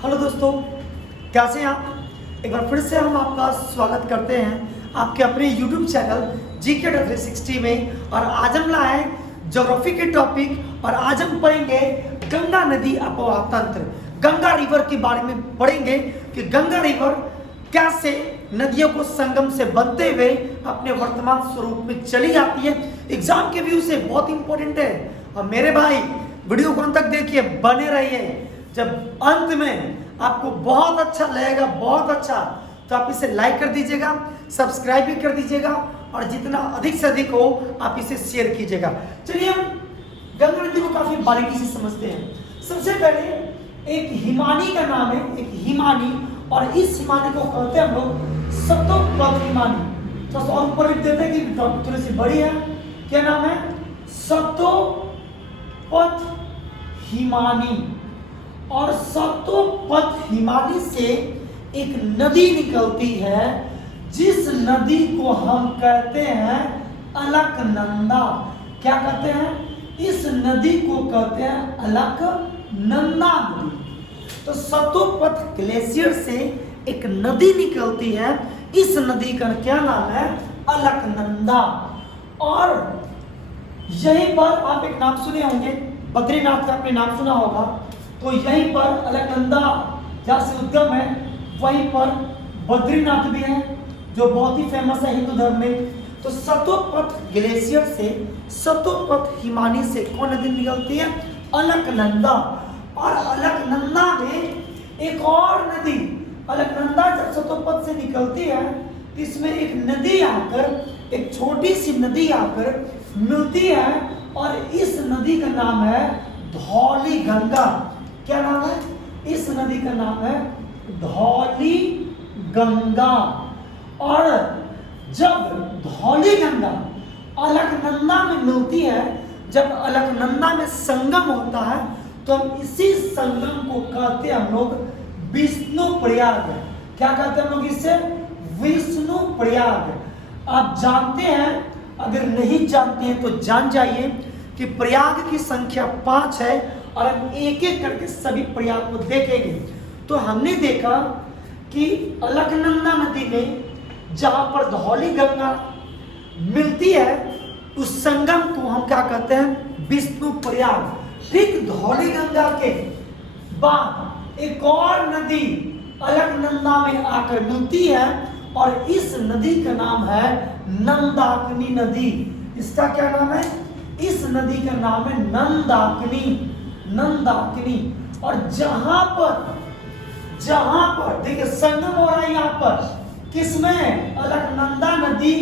Hello दोस्तों, कैसे हैं आप। एक बार फिर से हम आपका स्वागत करते हैं आपके अपने यूट्यूब चैनल जीके 360 में। और आज हम लाए हैं ज्योग्राफी के टॉपिक और आज हम पढ़ेंगे गंगा नदी अपवाह तंत्र। गंगा रिवर के बारे में पढ़ेंगे कि गंगा रिवर कैसे नदियों को संगम से बनते हुए अपने वर्तमान स्वरूप में चली जाती है। एग्जाम के व्यू से बहुत इंपॉर्टेंट है और मेरे भाई वीडियो को अंत तक देखिए, बने रहिए। जब अंत में आपको बहुत अच्छा लगेगा, बहुत अच्छा, तो आप इसे लाइक कर दीजिएगा, सब्सक्राइब भी कर दीजिएगा और जितना अधिक से अधिक हो आप इसे शेयर कीजिएगा। चलिए हम गंगा नदी को काफी बारीकी से समझते हैं। सबसे पहले एक हिमानी का नाम है, एक हिमानी, और इस हिमानी को कहते हैं हम लोग सतोपथ हिमानी। तो और ऊपर लिख देते हैं कि थोड़ी सी बड़ी है, क्या नाम है, सतोपथ हिमानी। और सतोपथ हिमानी से एक नदी निकलती है जिस नदी को हम कहते हैं अलकनंदा। क्या कहते हैं? इस नदी को कहते हैं अलकनंदा नदी। तो सतोपथ ग्लेशियर से एक नदी निकलती है, इस नदी का क्या नाम है? अलकनंदा। और यहीं पर आप एक नाम सुने होंगे, बद्रीनाथ का आपने नाम सुना होगा। तो यहीं पर अलकनंदा जहाँ से उद्गम है, वहीं पर बद्रीनाथ भी है जो बहुत ही फेमस है हिंदू धर्म में। तो सतोपथ ग्लेशियर से, सतोपथ हिमानी से कौन नदी निकलती है? अलकनंदा। और अलकनंदा में एक और नदी, अलकनंदा जब सतोपथ से निकलती है तो इसमें एक नदी आकर, एक छोटी सी नदी आकर मिलती है और इस नदी का नाम है धौली गंगा। क्या नाम है? इस नदी का नाम है धौली गंगा। और जब धौली गंगा अलकनंदा में मिलती है, जब अलकनंदा में संगम होता है, तो हम इसी संगम को कहते हैं हम लोग विष्णु प्रयाग। क्या कहते हैं हम लोग इसे? विष्णु प्रयाग। आप जानते हैं, अगर नहीं जानते हैं तो जान जाइए कि प्रयाग की संख्या 5 है और हम एक एक करके सभी प्रयाग को देखेंगे। तो हमने देखा कि अलकनंदा नदी में जहां पर धौली गंगा मिलती है, उस संगम को हम क्या कहते हैं? विष्णु प्रयाग। ठीक धौली गंगा के बाद एक और नदी अलकनंदा में आकर मिलती है और इस नदी का नाम है नंदाकिनी नदी। इसका क्या नाम है? इस नदी का नाम है नंदाकिनी, नंदाकिनी। और जहां पर देखिए संगम हो रहा है यहाँ पर, किसमें? अलकनंदा नदी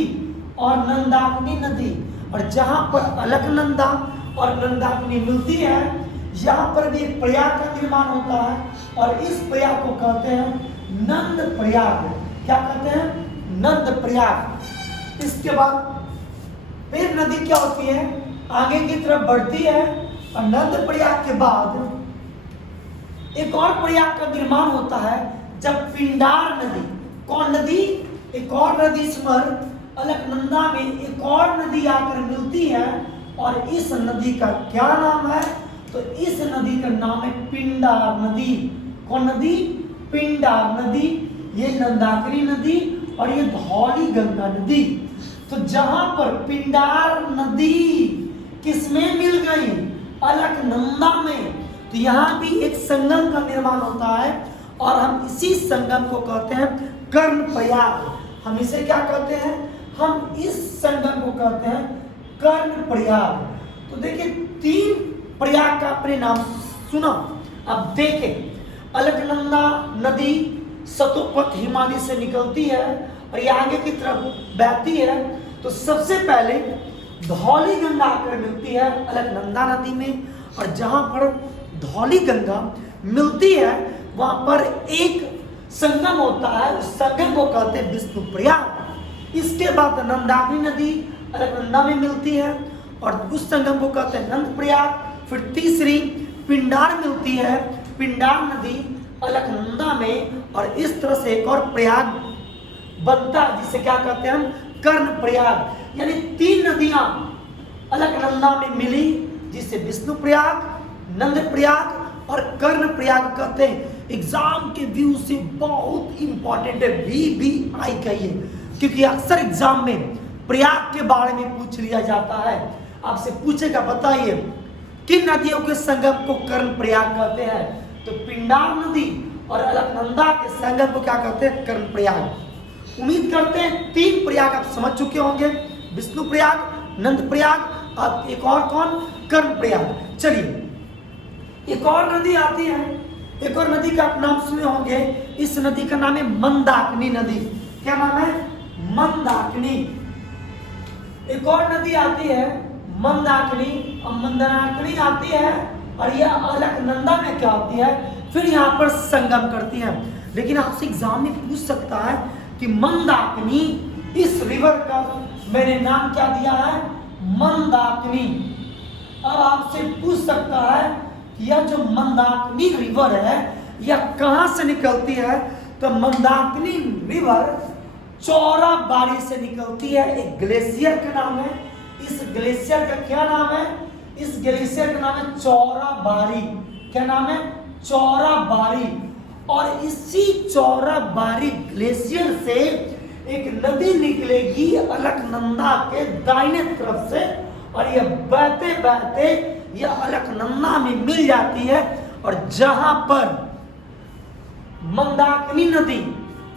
और नंदाकिनी नदी। और जहां पर अलकनंदा और नंदाकिनी मिलती है, यहाँ पर भी एक प्रयाग का निर्माण होता है और इस प्रयाग को कहते हैं नंद प्रयाग। क्या कहते हैं? नंद प्रयाग। इसके बाद फिर नदी क्या होती है? आगे की तरफ बढ़ती है और नंद प्रयाग के बाद एक और प्रयाग का निर्माण होता है जब पिंडार नदी, कौन नदी? एक और नदी स्मर, अलकनंदा में एक और नदी आकर मिलती है और इस नदी का क्या नाम है? तो इस नदी का नाम है पिंडार नदी। कौन नदी? पिंडार नदी। ये नंदाकिनी नदी और ये धौली गंगा नदी। तो जहां पर पिंडार नदी किसमें मिल गई? अलकनंदा में, तो यहाँ भी एक संगम का निर्माण होता है और हम इसी संगम को कहते हैं कर्ण प्रयाग। हम इसे क्या कहते हैं? हम इस संगम को कहते हैं कर्ण प्रयाग। तो देखिए 3 प्रयाग का आपने नाम सुना। अब देखें, अलकनंदा नदी सतोपथ हिमानी से निकलती है और ये आगे की तरफ बहती है। तो सबसे पहले धौली गंगा आकर मिलती है अलकनंदा नदी में, और जहां पर धौली गंगा मिलती है वहां पर एक संगम होता है, उस संगम को कहते हैं विष्णु प्रयाग। इसके बाद नंदाकिनी नदी अलकनंदा में मिलती है और उस संगम को कहते हैं नंद प्रयाग। फिर तीसरी पिंडार मिलती है, पिंडार नदी अलकनंदा में, और इस तरह से एक और प्रयाग बनता है जिसे क्या कहते हैं हम? कर्ण प्रयाग। यानी 3 नदियां अलकनंदा में मिली जिसे विष्णु प्रयाग, नंद प्रयाग और कर्ण प्रयाग कहते हैं एग्जाम के व्यू से बहुत इंपॉर्टेंट है, VVI कहिए, क्योंकि अक्सर एग्जाम में प्रयाग के बारे में पूछ लिया जाता है। आपसे पूछेगा बताइए किन नदियों के संगम को कर्ण प्रयाग कहते हैं, तो पिंडार नदी और अलकनंदा के संगम को क्या कहते हैं, कर्ण प्रयाग। उम्मीद करते हैं 3 प्रयाग आप समझ चुके होंगे, विष्णु प्रयाग, नंद प्रयाग, अब एक और कौन, कर्ण प्रयाग। चलिए एक और नदी आती है, एक और नदी का आप नाम सुने होंगे, इस नदी का नाम है मंदाकिनी नदी। क्या नाम है, मंदाकिनी। एक और नदी आती है मंदाकिनी, और मंदाकिनी आती है और यह अलकनंदा में क्या होती है, फिर यहाँ पर संगम करती है। लेकिन आपसे एग्जाम में पूछ सकता है कि मंदाकिनी, इस रिवर का मैंने नाम क्या दिया है, मंदाकिनी। अब आपसे पूछ सकता है कि यह जो मंदाकिनी रिवर है यह कहाँ से निकलती है, तो मंदाकिनी रिवर चौराबाड़ी से निकलती है। एक ग्लेशियर का नाम है, इस ग्लेशियर का क्या नाम है, इस ग्लेशियर का नाम है चौराबाड़ी। क्या नाम है, चौराबाड़ी। और इसी चौराबाड़ी ग्लेशियर से एक नदी निकलेगी अलकनंदा के दाहिने तरफ से, और यह बहते बहते यह अलकनंदा में मिल जाती है। और जहां पर मंदाकिनी नदी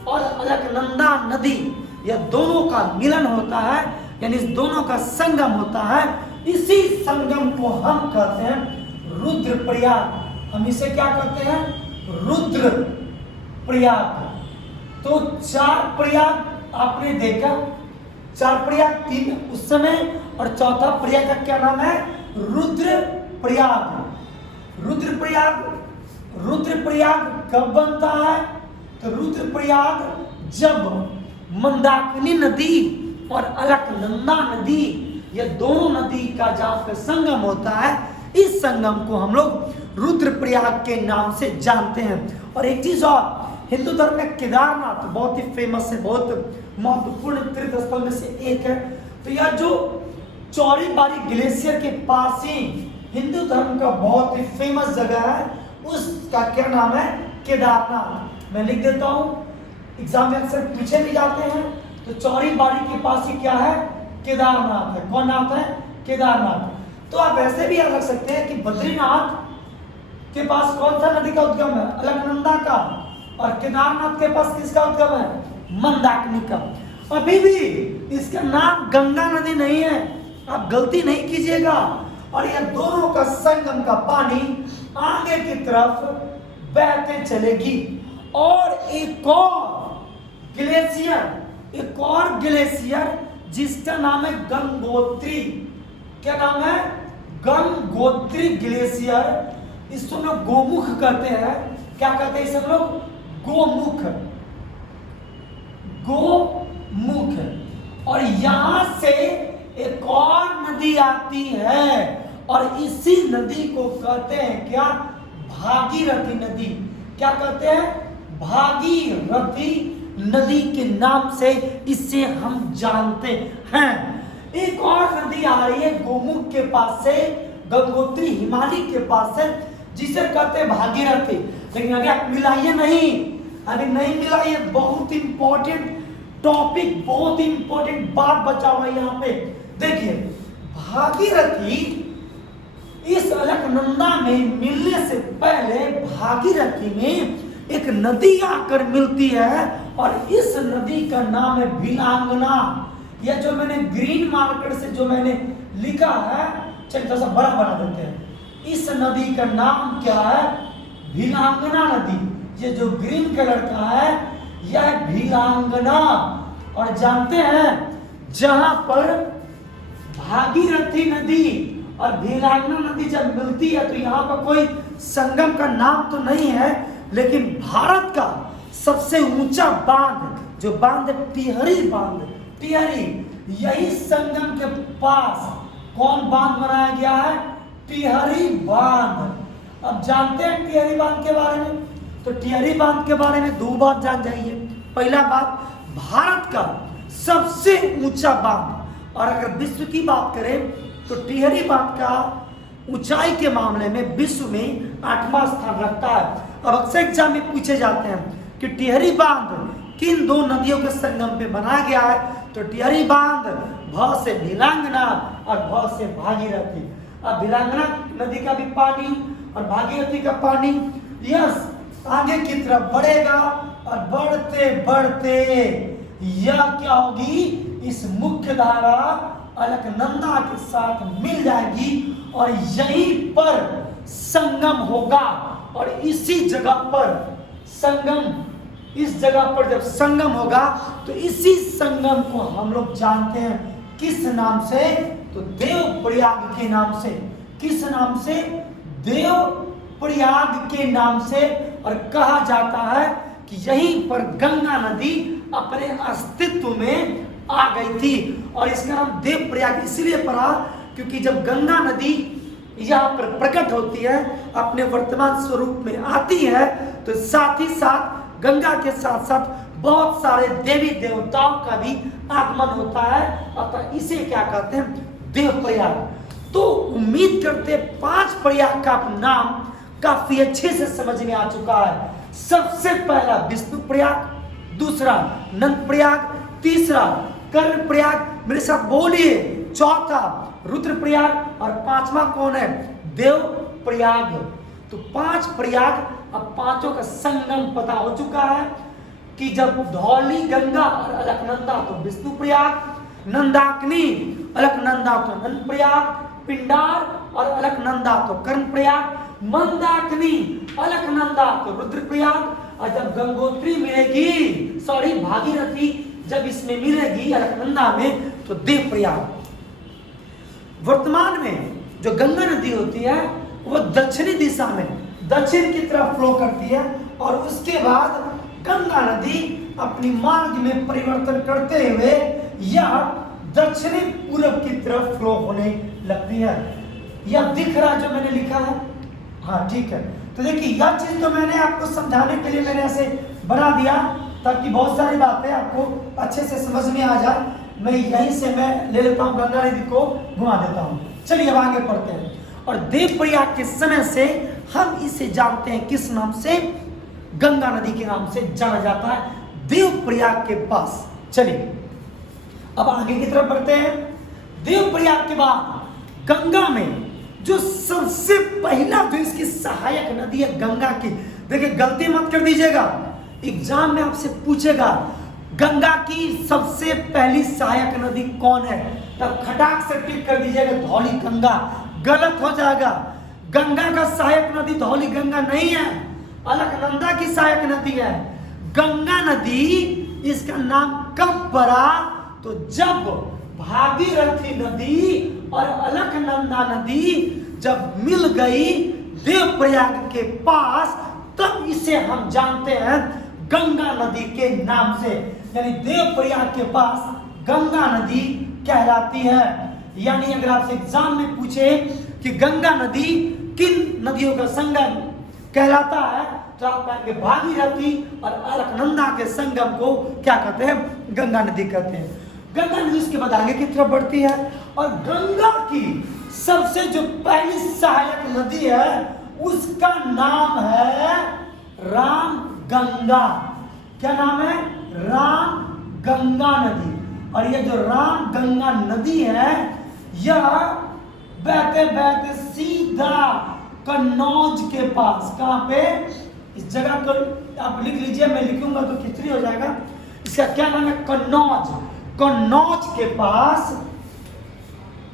और अलकनंदा नदी यह दोनों का मिलन होता है, यानी इस दोनों का संगम होता है, इसी संगम को हम कहते हैं रुद्रप्रयाग। हम इसे क्या कहते हैं, रुद्रप्रयाग। तो 4 प्रयाग आपने देखा, 4 प्रयाग 3 उस समय, और चौथा प्रयाग का क्या नाम है, रुद्रप्रयाग। रुद्रप्रयाग कब बनता है, तो रुद्रप्रयाग जब मंदाकिनी नदी और अलकनंदा नदी, ये दोनों नदी का जहाँ पे संगम होता है, इस संगम को हम लोग रुद्रप्रयाग के नाम से जानते हैं। और एक चीज और, हिंदू धर्म में केदारनाथ बहुत ही फेमस है, बहुत महत्वपूर्ण तीर्थ स्थल में से एक है। तो यह जो चौरीबाड़ी ग्लेशियर के पास ही हिंदू धर्म का बहुत ही फेमस जगह है, उसका क्या नाम है, केदारनाथ। मैं लिख देता हूँ, एग्जाम में अक्सर पूछे भी जाते हैं। तो चौरीबाड़ी के पास ही क्या है, केदारनाथ है। कौन नाम है, केदारनाथ। तो आप ऐसे भी याद रख सकते हैं कि बद्रीनाथ के पास कौन सा नदी का उद्गम है, अलकनंदा का, और केदारनाथ के पास किसका उद्गम है, मंदाकिनी का। अभी भी इसका नाम गंगा नदी नहीं है, आप गलती नहीं कीजिएगा। और यह दोनों का संगम का पानी आगे की तरफ बहते चलेगी। और एक और ग्लेशियर जिसका नाम है गंगोत्री। क्या नाम है, गंगोत्री ग्लेशियर। इसको हम लोग गोमुख कहते हैं। क्या कहते हैं इसे हम लोग, गोमुख। और यहां से एक और नदी आती है, और इसी नदी को कहते हैं क्या, भागीरथी नदी। क्या कहते हैं, भागीरथी नदी के नाम से इसे हम जानते हैं। एक और नदी आ रही है गोमुख के पास से, गंगोत्री हिमालय के पास से, जिसे कहते हैं भागीरथी। लेकिन अभी आप मिलाइए नहीं, अभी नहीं मिलाइए, बहुत इंपॉर्टेंट टॉपिक, बहुत इंपॉर्टेंट बात बचा हुआ है यहाँ पे। देखिए भागीरथी इस अलकनंदा में मिलने से पहले भागीरथी में एक नदी आकर मिलती है, और इस नदी का नाम है भिलांगना। यह जो मैंने ग्रीन मार्कर से जो मैंने लिखा है, चलिए थोड़ा सा बड़ा बना देते हैं। इस नदी का नाम क्या है, भिलांगना नदी। ये जो ग्रीन कलर का है यह भिलांगना। और जानते हैं जहां पर भागीरथी नदी और भिलांगना नदी जब मिलती है तो यहाँ पर कोई संगम का नाम तो नहीं है, लेकिन भारत का सबसे ऊंचा बांध जो बांध है टिहरी बांध, टिहरी, यही संगम के पास कौन बांध बनाया गया है, टिहरी बांध। अब जानते हैं टिहरी बांध के बारे में, तो टिहरी बांध के बारे में 2 बात जान जाइए। पहला बात, भारत का सबसे ऊंचा बांध, और अगर विश्व की बात करें तो टिहरी बांध का ऊंचाई के मामले में विश्व में 8वां स्थान रखता है। अब अक्सर एग्जाम में पूछे जाते हैं कि टिहरी बांध किन दो नदियों के संगम पे बनाया गया है, तो टिहरी बांध भ से भिलांगना और भ से भागीरथी। अब भिलांगना नदी का भी पानी और भागीरथी का पानी यस आगे की तरफ बढ़ेगा और बढ़ते बढ़ते यह क्या होगी, इस मुख्य धारा अलकनंदा के साथ मिल जाएगी और यहीं पर संगम होगा। और इसी जगह पर संगम, इस जगह पर जब संगम होगा तो इसी संगम को हम लोग जानते हैं किस नाम से, तो देवप्रयाग के नाम से। किस नाम से? देवप्रयाग के नाम से। और कहा जाता है कि यहीं पर गंगा नदी अपने अस्तित्व में आ गई थी और इसका नाम देवप्रयाग इसलिए पड़ा क्योंकि जब गंगा नदी यहाँ पर प्रकट होती है, अपने वर्तमान स्वरूप में आती है, तो साथ ही साथ गंगा के साथ साथ बहुत सारे देवी देवताओं का भी आगमन होता है, अतः इसे क्या कहते हैं, देवप्रयाग। तो उम्मीद करते 5 प्रयाग का नाम काफी अच्छे से समझ में आ चुका है। सबसे पहला विष्णु प्रयाग, दूसरा नंद प्रयाग, तीसरा कर्ण प्रयाग, मेरे साथ बोलिए, चौथा रुद्रप्रयाग और 5वां कौन है, देव प्रयाग। तो 5 प्रयाग, अब 5 का संगम पता हो चुका है कि जब धौली गंगा और अलकनंदा तो विष्णु प्रयाग, नंदाकिनी अलकनंदा तो नंद प्रयाग, पिंडार और अलकनंदा तो कर्ण प्रयाग, मंदाकिनी अलकनंदा तो रुद्रप्रयाग। और जब गंगोत्री मिलेगी, सॉरी भागीरथी जब इसमें मिलेगी अलकनंदा में, तो देवप्रयाग। वर्तमान में जो गंगा नदी होती है वो दक्षिणी दिशा में दक्षिण की तरफ फ्लो करती है और उसके बाद गंगा नदी अपनी मार्ग में परिवर्तन करते हुए यह दक्षिणी पूर्व की तरफ फ्लो होने लगती है। यह दिख रहा जो मैंने लिखा है, हाँ ठीक है। तो देखिए यह चीज तो मैंने आपको समझाने के लिए मैंने ऐसे बना दिया ताकि बहुत सारी बातें आपको अच्छे से समझ में आ जाए। मैं यहीं से मैं ले लेता हूँ, गंगा नदी को घुमा देता हूँ। चलिए अब आगे पढ़ते हैं। और देवप्रयाग के समय से हम इसे जानते हैं किस नाम से, गंगा नदी के नाम से जाना जाता है, देवप्रयाग के पास। चलिए अब आगे की तरफ बढ़ते हैं। देवप्रयाग के बाद गंगा में जो सबसे पहला जो इसकी सहायक नदी है गंगा की, देखिए गलती मत कर दीजिएगा, एग्जाम में आपसे पूछेगा गंगा की सबसे पहली सहायक नदी कौन है, तब खटाक से टिक कर दीजिएगा धौली गंगा। गलत हो जाएगा, गंगा का सहायक नदी धौली गंगा नहीं है, अलकनंदा की सहायक नदी है। गंगा नदी इसका नाम कब पड़ा, तो जब भागीरथी नदी और अलकनंदा नदी जब मिल गई देवप्रयाग के पास, तब इसे हम जानते हैं गंगा नदी के नाम से। यानी देवप्रयाग के पास गंगा नदी कहलाती है। यानी अगर आपसे एग्जाम में पूछे कि गंगा नदी किन नदियों का संगम कहलाता है, तो आप कहेंगे भागीरथी और अलकनंदा के संगम को क्या कहते हैं, गंगा नदी कहते हैं। गंगा नदी उसके बाद आगे की तरफ बढ़ती है और गंगा की सबसे जो पहली सहायक नदी है उसका नाम है राम गंगा। क्या नाम है, राम गंगा नदी। और ये जो राम गंगा नदी है यह बहते बहते सीधा कन्नौज के पास, कहाँ पे, इस जगह को आप लिख लीजिए, मैं लिखूंगा तो खिचड़ी हो जाएगा। इसका क्या नाम है, कन्नौज। कन्नौज के पास,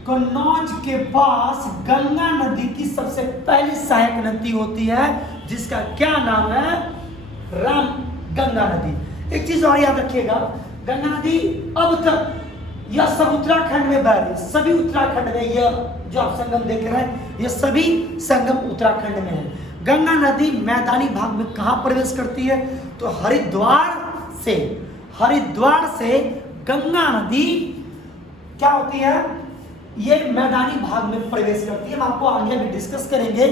कन्नौज के पास गंगा नदी की सबसे पहली सहायक नदी होती है जिसका क्या नाम है, राम गंगा नदी। एक चीज और याद रखिएगा, गंगा नदी अब तक यह सब उत्तराखंड में बह रही है, सभी उत्तराखंड में, यह जो आप संगम देख रहे हैं ये सभी संगम उत्तराखंड में है। गंगा नदी मैदानी भाग में कहाँ प्रवेश करती है, तो हरिद्वार से गंगा नदी क्या होती है, ये मैदानी भाग में प्रवेश करती है। हम आपको आगे भी डिस्कस करेंगे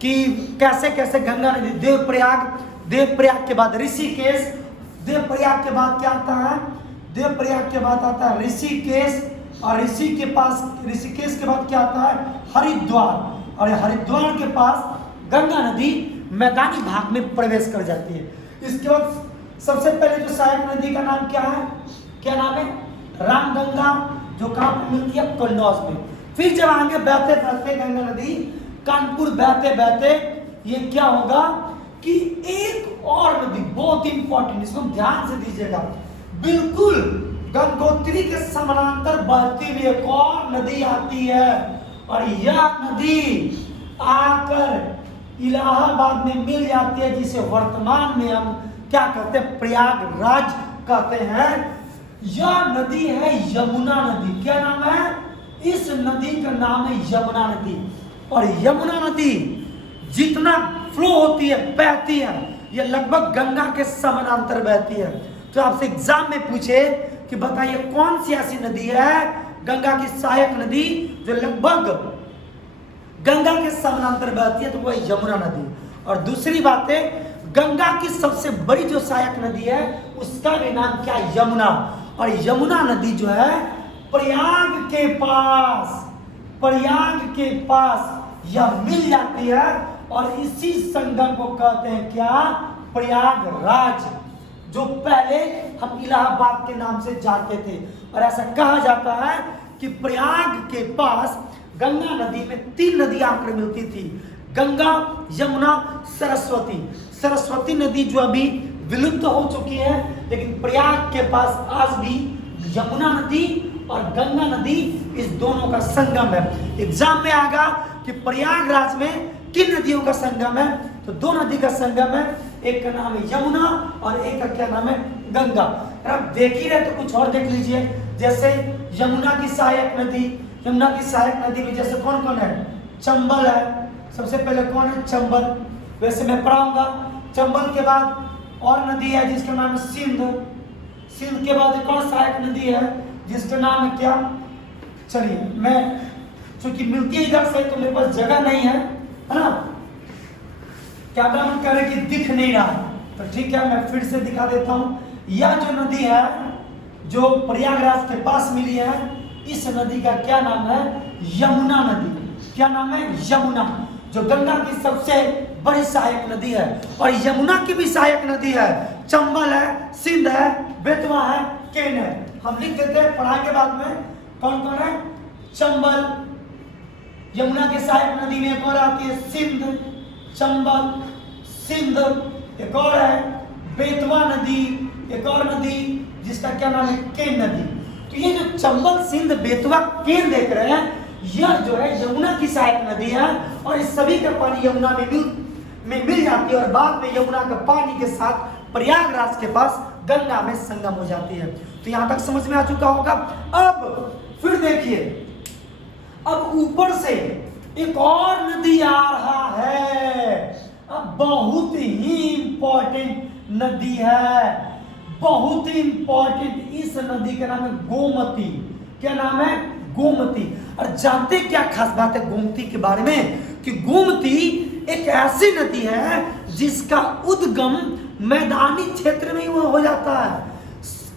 कि कैसे कैसे गंगा नदी, देवप्रयाग के बाद ऋषिकेश, देवप्रयाग के बाद क्या आता है, देवप्रयाग के बाद आता है ऋषिकेश, और ऋषिकेश के बाद क्या आता है, हरिद्वार। और हरिद्वार के पास गंगा नदी मैदानी भाग में प्रवेश कर जाती है। इसके बाद सबसे पहले जो सहायक नदी का नाम क्या है, क्या नाम है, रामगंगा, जो कहाँ पे मिलती है, कन्नौज में। फिर जब आगे बहते बहते गंगा नदी कानपुर बहते बहते ये क्या होगा कि एक और नदी बहुत इंपॉर्टेंट, इसको ध्यान से दीजिएगा, बिल्कुल गंगोत्री के समानांतर बहती हुई एक और नदी आती है और यह नदी आकर इलाहाबाद में मिल जाती है, जिसे वर्तमान में हम क्या कहते हैं, प्रयागराज कहते हैं। यह नदी है यमुना नदी। क्या नाम है, इस नदी का नाम है यमुना नदी। और यमुना नदी जितना फ्लो होती है, बहती है, ये लगभग गंगा के समानांतर बहती है। तो आपसे एग्जाम में पूछे कि बताइए कौन सी ऐसी नदी है गंगा की सहायक नदी जो लगभग गंगा के समानांतर बहती है, तो वो है यमुना नदी। और दूसरी बात है, गंगा की सबसे बड़ी जो सहायक नदी है उसका भी नाम क्या, यमुना। और यमुना नदी जो है प्रयाग के पास यह मिल जाती है और इसी संगम को कहते हैं क्या, प्रयागराज, जो पहले हम इलाहाबाद के नाम से जानते थे। और ऐसा कहा जाता है कि प्रयाग के पास गंगा नदी में 3 नदियां आकर मिलती थी, गंगा, यमुना, सरस्वती। सरस्वती नदी जो अभी विलुप्त हो चुकी है, लेकिन प्रयाग के पास आज भी यमुना नदी और गंगा नदी इस दोनों का संगम है। एग्जाम में आएगा कि प्रयागराज में किन नदियों का संगम है, तो 2 नदी का संगम है, एक का नाम है यमुना और एक का क्या नाम है, गंगा। अगर आप देख ही रहे तो कुछ और देख लीजिए, जैसे यमुना की सहायक नदी में जैसे कौन कौन है, चंबल है, सबसे पहले कौन है, चंबल, वैसे मैं पढ़ाऊंगा। चंबल के बाद और नदी है जिसका नाम है सिंध के बाद एक और सहायक नदी है जिसका नाम है क्या, चलिए मैं चूंकि मिलती है इधर से तो मेरे पास जगह नहीं है ना, कैमरा मैन कह रहे कि दिख नहीं रहा, तो ठीक है मैं फिर से दिखा देता हूँ। यह जो नदी है जो प्रयागराज के पास मिली है, इस नदी का क्या नाम है, यमुना नदी। क्या नाम है, यमुना, जो गंगा की सबसे बड़ी सहायक नदी है। और यमुना की भी सहायक नदी है, चंबल है, सिंध है, बेतवा है, केन है। हम लिख देते हैं, पढ़ाई के बाद में कौन कौन है, चंबल, यमुना के सहायक नदी में एक और आती है सिंध, चंबल, सिंध, एक और है बेतवा नदी, एक और नदी जिसका क्या नाम है, केन नदी। तो ये जो चंबल, सिंध, बेतवा, केन देख रहे हैं, यह जो है यमुना की सहायक नदी है और इस सभी का पानी यमुना में मिल जाती है और बाद में यमुना का पानी के साथ प्रयागराज के पास गंगा में संगम हो जाती है। तो यहां तक समझ में आ चुका होगा। अब फिर देखिए, अब ऊपर से एक और नदी आ रहा है, अब बहुत ही इंपॉर्टेंट नदी है, बहुत ही इंपॉर्टेंट। इस नदी का नाम है गोमती। क्या नाम है, गोमती। और जानते क्या खास बात है गोमती के बारे में, कि गोमती एक ऐसी नदी है जिसका उद्गम मैदानी क्षेत्र में ही हो जाता है।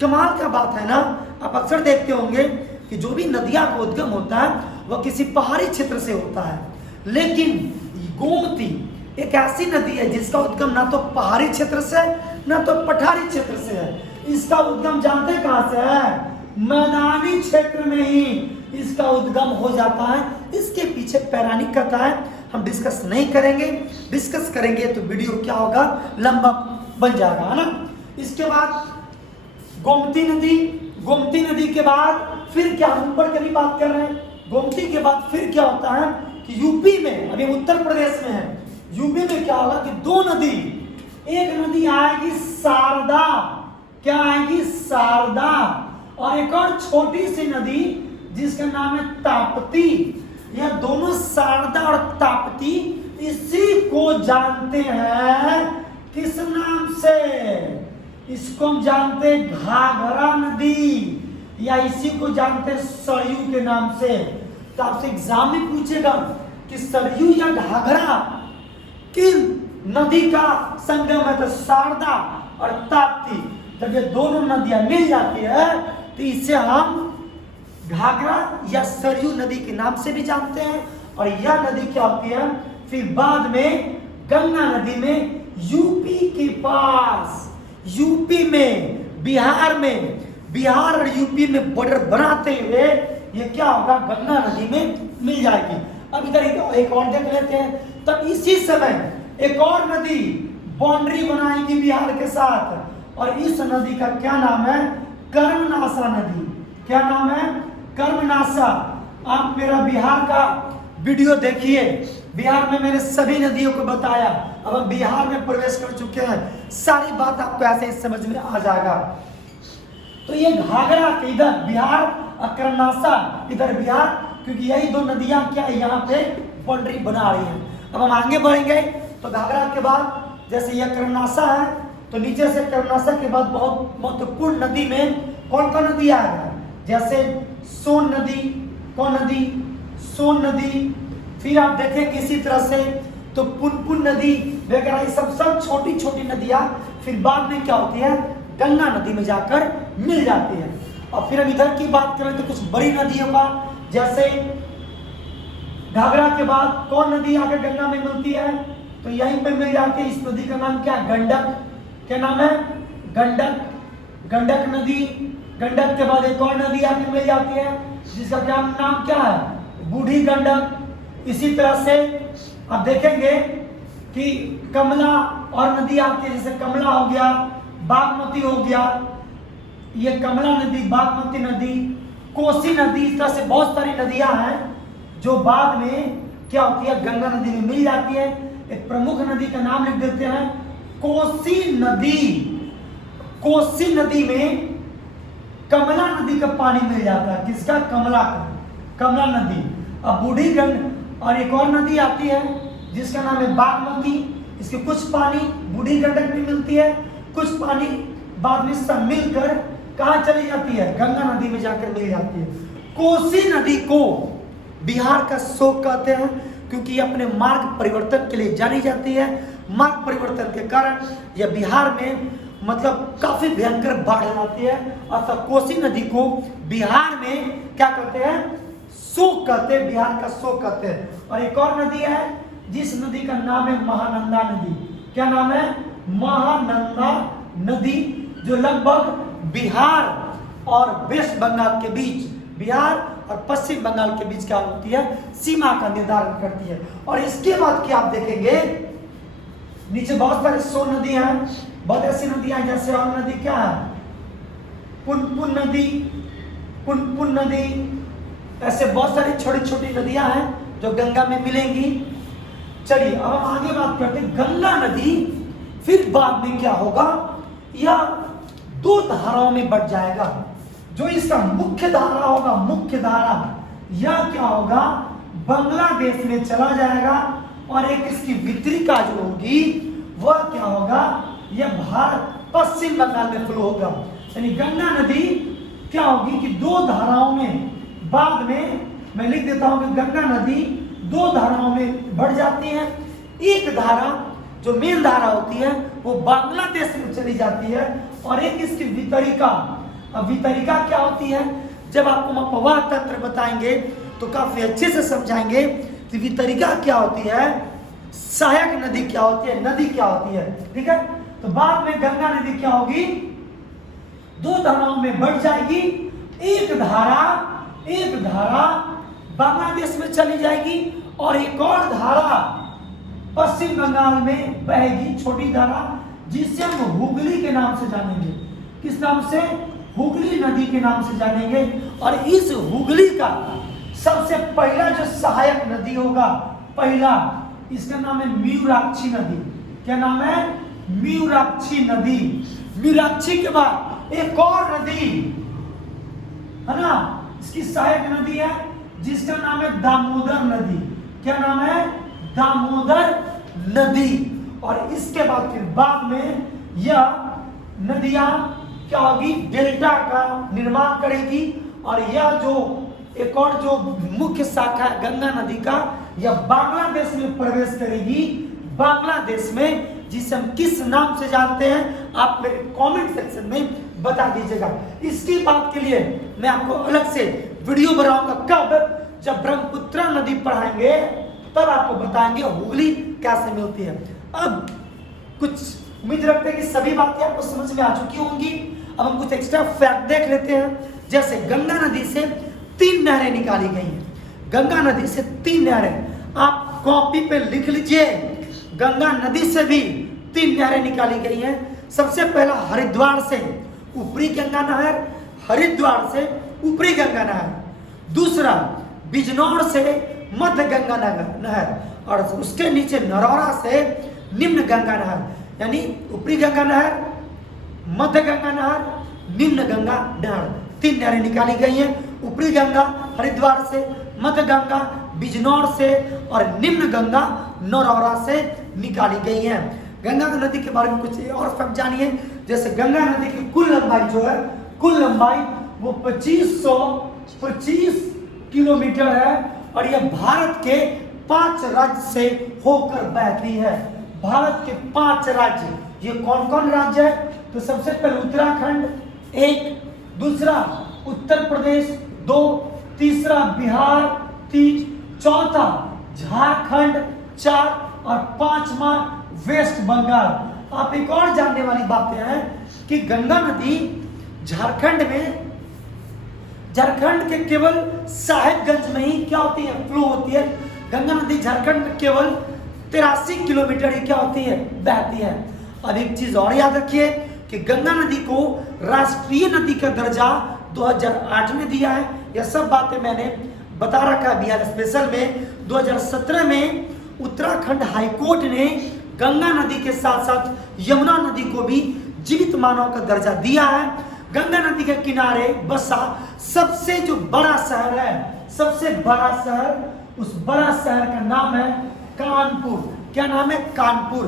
कमाल का बात है ना, आप अक्सर देखते होंगे कि जो भी नदियां का उद्गम होता है वह किसी पहाड़ी क्षेत्र से होता है, लेकिन गोमती एक ऐसी नदी है जिसका उद्गम ना तो पहाड़ी क्षेत्र से ना तो पठारी क्षेत्र से है। इसका उद्गम जानते कहां से है, मैदानी क्षेत्र में ही इसका उद्गम हो जाता है। इसके पीछे पौराणिक कथा है, हम डिस्कस नहीं करेंगे, डिस्कस करेंगे तो वीडियो क्या होगा, लंबा बन जाएगा, है ना। इसके बाद गोमती नदी के बाद फिर क्या, हम ऊपर की बात कर रहे हैं, गोमती के बाद फिर क्या होता है कि यूपी में, अभी उत्तर प्रदेश में है, यूपी में क्या होगा कि 2 नदी, एक नदी आएगी शारदा, क्या आएगी, शारदा, और एक और छोटी सी नदी जिसका नाम है ताप्ती। यह दोनों शारदा और ताप्ती इसी को जानते हैं किस नाम से, इसको हम जानते हैं घाघरा नदी, या इसी को जानते हैं सरयू के नाम से। तो आपसे एग्जाम में पूछेगा कि सरयू या घाघरा किन नदी का संगम है, तो शारदा और ताप्ती। जब ये दोनों नदियां मिल जाती है तो इसे हम घाघरा या सरयू नदी के नाम से भी जानते हैं और यह नदी क्या होती है, फिर बाद में गंगा नदी में यूपी के पास, यूपी में, बिहार और यूपी में बॉर्डर बनाते हुए ये क्या होगा, गंगा नदी में मिल जाएगी। अब इधर एक और देख लेते हैं। तब इसी समय एक और नदी बाउंड्री बनाएगी बिहार के साथ, और इस नदी का क्या नाम है, कर्मनाशा नदी। क्या नाम है, कर्मनाशा। आप मेरा बिहार का वीडियो देखिए, बिहार में मैंने सभी नदियों को बताया। अब हम बिहार में प्रवेश कर चुके हैं, सारी बात आपको ऐसे ही समझ में आ जाएगा। तो ये घाघरा के इधर बिहार और कर्मनाशा इधर बिहार, क्योंकि यही दो नदियां क्या है यहाँ पे बाउंड्री बना रही है। अब हम आगे बढ़ेंगे तो घाघरा के बाद जैसे यह कर्मनाशा है, तो नीचे से कर्मनाशा के बाद बहुत महत्वपूर्ण नदी में कौन कौन नदी आ रहा है, जैसे सोन नदी, कौन नदी, सोन नदी। फिर आप देखेंगे इसी तरह से तो पुनपुन नदी वगैरह, ये सब छोटी छोटी नदियां फिर बाद में क्या होती है, गंगा नदी में जाकर मिल जाती है। और फिर हम इधर की बात करें तो कुछ बड़ी नदियों का, जैसे घाघरा के बाद कौन नदी आकर गंगा में मिलती है, तो यहीं पे मिल जाती है। इस नदी का नाम क्या, गंडक। क्या नाम है, गंडक, गंडक नदी। गंडक के बाद एक और नदी आके मिल जाती है जिसका क्या नाम क्या है, बूढ़ी गंडक। इसी तरह से आप देखेंगे कि कमला और नदी आती है, जैसे कमला हो गया, बागमती हो गया, ये कमला नदी, बागमती नदी, कोसी नदी। इस तरह से बहुत सारी नदियां हैं जो बाद में क्या होती है, गंगा नदी में मिल जाती है। एक प्रमुख नदी का नाम लिख देते हैं, कोसी नदी। कोसी नदी में कमला नदी का पानी मिल जाता है, किसका, कमला का, कमला नदी। अब बूढ़ी गंडक और एक और नदी आती है जिसका नाम है बागमती। इसके कुछ पानी बूढ़ी गंडक में मिलती है, कुछ पानी बाद में सब मिलकर कहाँ चली जाती है, गंगा नदी में जाकर मिल जाती है। कोसी नदी को बिहार का शोक कहते हैं, क्योंकि अपने मार्ग परिवर्तन के लिए जानी जाती है। मार्ग परिवर्तन के कारण यह बिहार में मतलब काफी भयंकर बाढ़ आती है, अतः कोसी नदी को बिहार में क्या कहते हैं, शोक कहते हैं, बिहार का शोक कहते हैं। और एक और नदी है जिस नदी का नाम है महानंदा नदी। क्या नाम है, महानंदा नदी, जो लगभग बिहार और वेस्ट बंगाल के बीच, बिहार और पश्चिम बंगाल के बीच क्या होती है, सीमा का निर्धारण करती है। और इसके बाद क्या आप देखेंगे, नीचे बहुत सारी सोन नदियां हैं, बहुत ऐसी नदियां हैं, जैसे और नदी क्या है, पुनपुन नदी, पुनपुन नदी। ऐसे बहुत सारी छोटी छोटी नदियां हैं जो गंगा में मिलेंगी। चलिए अब हम आगे बात करते हैं, गंगा नदी फिर बाद में क्या होगा, यह दो धाराओं में बढ़ जाएगा। जो इसका मुख्य धारा होगा, मुख्य धारा, यह क्या होगा, बांग्लादेश में चला जाएगा। और एक इसकी वितरिका जो होगी वह क्या होगा, यह भारत पश्चिम बंगाल में फ्लो होगा। यानी गंगा नदी क्या होगी कि दो धाराओं में, बाद में मैं लिख देता हूं कि गंगा नदी दो धाराओं में बढ़ जाती है। एक धारा जो मेन धारा होती है वो बांग्लादेश में चली जाती है, और एक इसकी वितरिका। अब वितरिका क्या होती है, जब आपको हम प्रवाह तंत्र बताएंगे तो काफी अच्छे से समझाएंगे कि वितरिका क्या होती है, सहायक नदी क्या होती है, नदी क्या होती है, ठीक है। तो बाद में गंगा नदी क्या होगी, दो धाराओं में बढ़ जाएगी। एक धारा बांग्लादेश में चली जाएगी और एक और धारा पश्चिम बंगाल में बहेगी, छोटी धारा, जिसे हम हुगली के नाम से जानेंगे। किस नाम से, हुगली नदी के नाम से जानेंगे। और इस हुगली का सबसे पहला जो सहायक नदी होगा, पहला, इसका नाम है म्यूराक्षी नदी। क्या नाम है, म्यूराक्षी नदी। म्यूराक्षी के बाद एक और नदी है ना, इसकी सहायक नदी है जिसका नाम है दामोदर नदी। क्या नाम है, दामोदर नदी। और इसके बाद फिर बाद में यह नदियां क्या होगी, डेल्टा का निर्माण करेगी। और यह जो एक और जो मुख्य शाखा है गंगा नदी का, यह बांग्लादेश में प्रवेश करेगी। बांग्लादेश में, जिसे हम किस नाम से जानते हैं, आप मेरे कमेंट सेक्शन में बता दीजिएगा। इसकी बात के लिए मैं आपको अलग से वीडियो बनाऊंगा। कब, जब ब्रह्मपुत्र नदी पढ़ाएंगे तब आपको बताएंगे हुगली कैसे मिलती है। अब कुछ उम्मीद रखते हैं कि सभी बातें आपको समझ में आ चुकी होंगी। अब हम कुछ एक्स्ट्रा फैक्ट देख लेते हैं। जैसे गंगा नदी से 3 नहरें निकाली गई हैं। गंगा नदी से 3 नहरें, आप कॉपी पे लिख लीजिए। गंगा नदी से भी 3 नहरें निकाली गई हैं। सबसे पहला हरिद्वार से ऊपरी गंगा नहर, हरिद्वार से ऊपरी गंगा नहर। दूसरा बिजनौर से मध्य गंगा नहर, और उसके नीचे नरौरा से निम्न गंगा नहर, यानी ऊपरी गंगा नहर, मध्य गंगा नहर, निम्न गंगा नहर। 3 नहरें निकाली गई हैं। ऊपरी गंगा हरिद्वार से, मध्य गंगा बिजनौर से और निम्न गंगा नरौरा से निकाली गई हैं। गंगा नदी के बारे में कुछ और फैक्ट जानिए। जैसे गंगा नदी की कुल लंबाई जो है, कुल लंबाई वो 2525 किलोमीटर है और यह भारत के 5 राज्य से होकर बहती है। भारत के 5 राज्य, ये कौन कौन राज्य है? तो सबसे पहले उत्तराखंड 1, दूसरा उत्तर प्रदेश 2, तीसरा बिहार 3, चौथा झारखंड 4 और 5वां वेस्ट बंगाल। आप एक और जानने वाली बातें हैं कि गंगा नदी झारखंड के केवल साहेबगंज में ही क्या होती है, फ्लो होती है। गंगा नदी झारखंड में केवल 83 किलोमीटर ही क्या होती है, बहती है। अब एक चीज और याद रखिए कि गंगा नदी को राष्ट्रीय नदी का दर्जा 2008 में दिया है। यह सब बातें मैंने बता रखा है बिहार स्पेशल में। 2017 में उत्तराखंड हाईकोर्ट ने गंगा नदी के साथ साथ यमुना नदी को भी जीवित मानव का दर्जा दिया है। गंगा नदी के किनारे बसा सबसे जो बड़ा शहर है, सबसे बड़ा शहर, उस बड़ा शहर का नाम है कानपुर। क्या नाम है? कानपुर।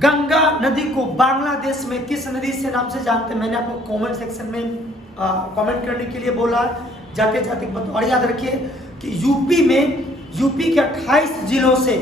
गंगा नदी को बांग्लादेश में किस नदी से नाम से जानते हैं? मैंने आपको कमेंट सेक्शन में कमेंट करने के लिए बोला। जाते जाते और याद रखिए कि यूपी के 28 जिलों से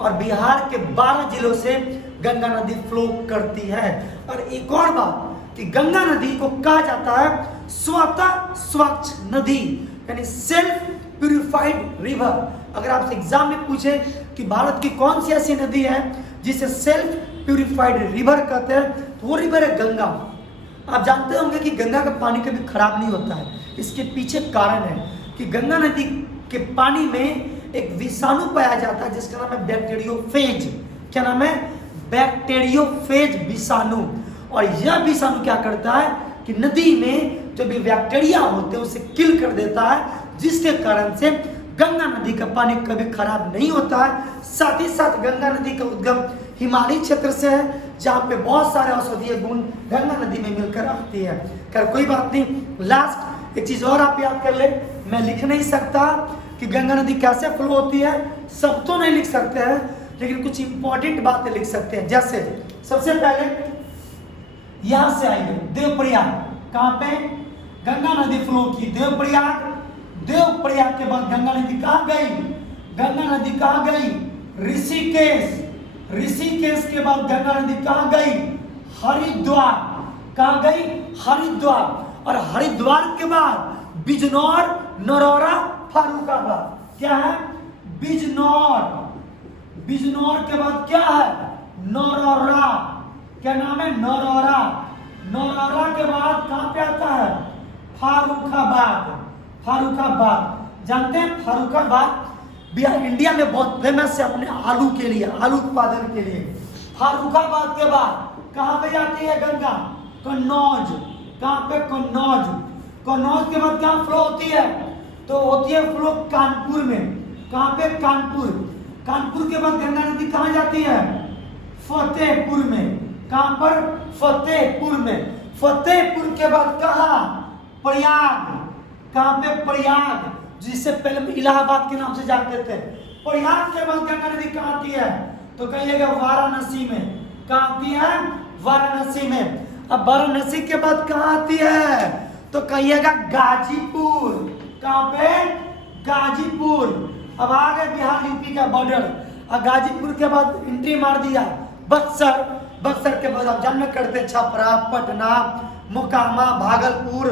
और बिहार के 12 जिलों से गंगा नदी फ्लो करती है। और एक और बात कि गंगा नदी को कहा जाता है स्वतः स्वच्छ नदी, यानी सेल्फ प्यूरिफाइड रिवर। अगर आपसे एग्जाम में पूछे कि भारत की कौन सी ऐसी नदी है जिसे सेल्फ प्यूरिफाइड रिवर कहते हैं, तो वो रिवर है गंगा। आप जानते होंगे कि गंगा का पानी कभी खराब नहीं होता है। इसके पीछे कारण है कि गंगा नदी के पानी में एक विषाणु पाया जाता है जिसका नाम है बैक्टीरियोफेज। क्या नाम है? बैक्टीरियोफेज विषाणु। और यह विषाणु क्या करता है कि नदी में जो भी बैक्टीरिया होते हैं उसे किल कर देता है, जिसके कारण से गंगा नदी का पानी कभी खराब नहीं होता है। साथ ही साथ गंगा नदी का उद्गम हिमालय क्षेत्र से है, जहाँ पे बहुत सारे औषधीय गुण गंगा नदी में मिलकर आती है। खैर कोई बात नहीं। लास्ट एक चीज और आप याद कर ले, मैं लिख नहीं सकता कि गंगा नदी कैसे फ्लो होती है, सब तो नहीं लिख सकते हैं, लेकिन कुछ इंपॉर्टेंट बातें लिख सकते हैं। जैसे सबसे पहले यहां से आएंगे देवप्रयाग। कहां पे गंगा नदी फ्लो की? देवप्रयाग। देवप्रयाग के बाद गंगा नदी कहां गई? गंगा नदी कहां गई? ऋषिकेश। ऋषिकेश के बाद गंगा नदी कहां गई? हरिद्वार। कहां गई? हरिद्वार। और हरिद्वार के बाद बिजनौर, नरौरा, फारुखाबाद। क्या है? बिजनौर। बिजनौर के बाद क्या है? नरौरा। क्या नाम है? नरौरा। नरौरा के बाद कहां पे आता है? फारुखाबाद। फारुखाबाद जानते हैं? फारुखाबाद बिहार इंडिया में बहुत फेमस है अपने आलू के लिए, आलू उत्पादन के लिए। फारुखाबाद के बाद कहां पे जाती है गंगा? कन्नौज। कहां पे? कन्नौज। कन्नौज के बाद कहां फ्लो होती है? तो होती है फ्लो कानपुर में। कहां पे? कानपुर। कानपुर के बाद गंगा नदी कहां जाती है? फतेहपुर में। कहां पर? फतेहपुर में। फतेहपुर के बाद कहां? प्रयाग। कहां पे? प्रयाग, जिससे पहले हम इलाहाबाद के नाम से जानते थे। प्रयाग के बाद गंगा नदी कहां आती है? तो कहिएगा वाराणसी में। कहां आती है? वाराणसी में। अब वाराणसी के बाद कहां आती है? तो कहिएगा गाजीपुर। कहां पे? गाजीपुर। अब आ गए बिहार यूपी का बॉर्डर। और गाजीपुर के बाद एंट्री मार दिया बक्सर। बक्सर के बाद आप जानना करते छपरा, पटना, मोकामा, भागलपुर,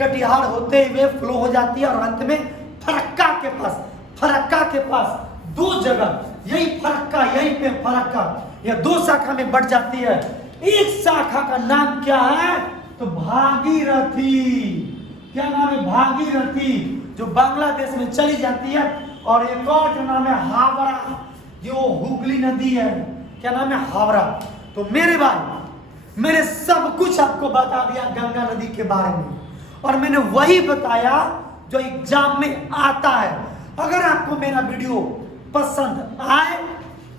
कटिहार होते हुए फ्लो हो जाती है और अंत में फरक्का के पास 2 जगह, यही फरक्का, यही पे फरक्का, यह 2 शाखा में बढ़ जाती है। एक शाखा का नाम क्या है? तो भागीरथी। क्या नाम है? भागीरथी, जो बांग्लादेश में चली जाती है। और एक और का नाम है हावड़ा, जो हुगली नदी है। क्या नाम है? हावड़ा। तो मेरे भाई, मैंने सब कुछ आपको बता दिया गंगा नदी के बारे में, और मैंने वही बताया जो एग्जाम में आता है। अगर आपको मेरा वीडियो पसंद आए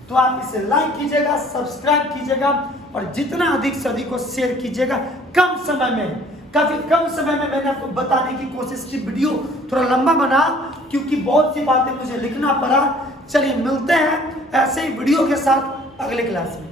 तो आप इसे लाइक कीजिएगा, सब्सक्राइब कीजिएगा, और जितना अधिक से अधिक को शेयर कीजिएगा। कम समय में, काफी कम समय में मैंने आपको बताने की कोशिश की। वीडियो थोड़ा लंबा बना क्योंकि बहुत सी बातें मुझे लिखना पड़ा। चलिए मिलते हैं ऐसे ही वीडियो के साथ अगले क्लास में।